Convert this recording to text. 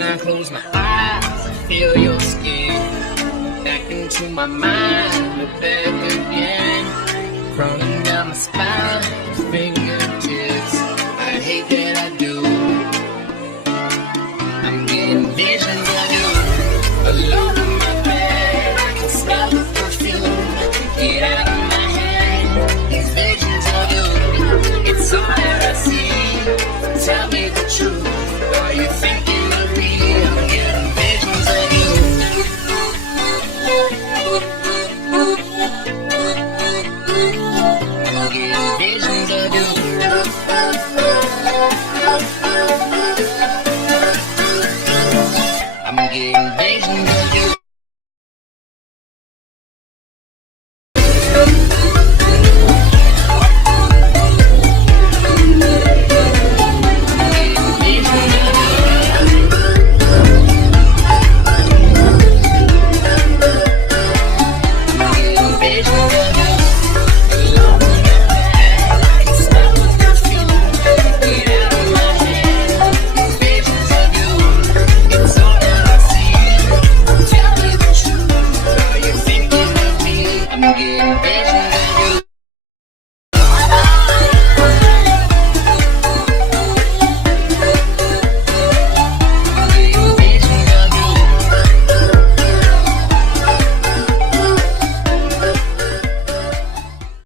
When I close my eyes, I feel your skin back into my mind, we're back again, crawling down my spine, fingertips. I hate that I do. I'm getting visions of you alone in my bed. I can smell the perfume. Get out of my head. These visions of you, it's all that I see. Tell me the truth. Are you thinking of me? I'm getting visions of you. I'm getting visions of you. I'm getting visions of you.